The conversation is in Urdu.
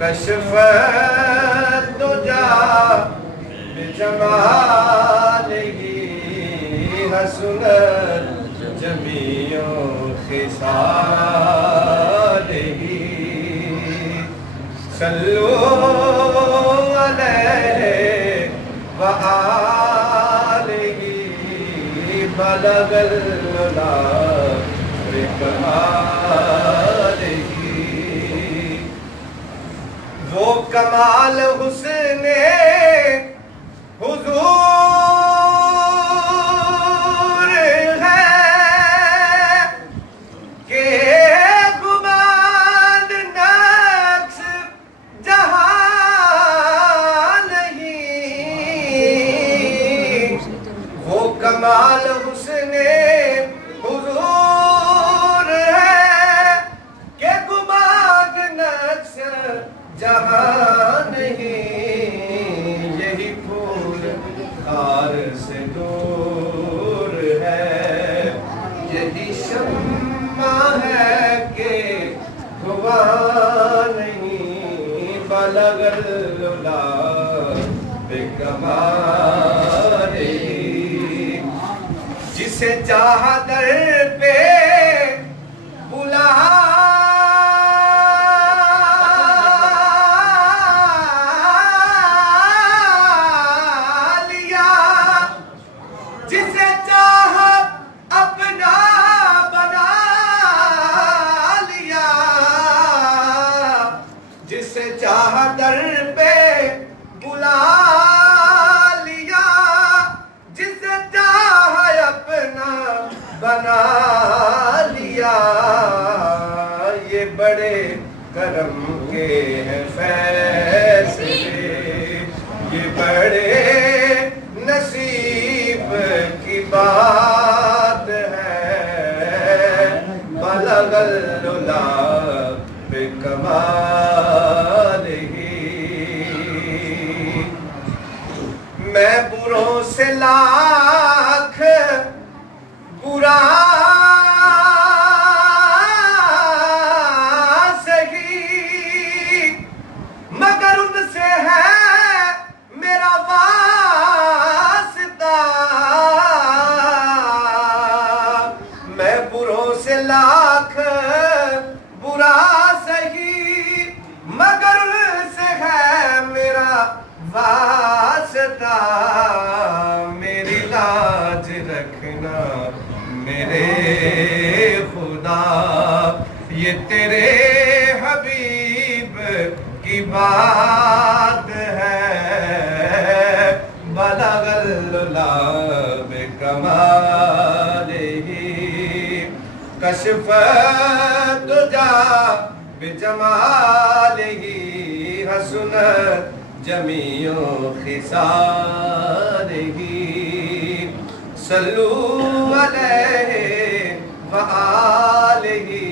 کشف الدجا بجمالہ حسنت جمیع خصالہ صلو علیہ وآلہ بلغ العلا بکمالہ وہ کمال حسن حضور ہے کہ گمان نقش جہاں نہیں وہ کمال حسن حضور ہے کہ گمان نقش جہاں نہیں یہی پھول خار سے دور ہے یہی شمع ہے کہ گواہ نہیں بلغ العلا بکمالہ جسے چاہا در پہ بلا در پہ بلا لیا جسے چاہا اپنا بنا لیا یہ بڑے کرم کے ہیں فیصلے یہ بڑے نصیب کی بات ہے بلغ العلا بکمالہ میں بروں سے لاکھ برا سہی مگر ان سے ہے میرا واسطہ میں بروں سے لاکھ برا سہی مگر ان سے ہے میرا واسطہ میری لاج رکھنا میرے خدا یہ تیرے حبیب کی بات ہے بلغ العلا بکمالہ کشف الدجا بجمالہ حسنت جمیع خصالہ صلو علیہ وآلہ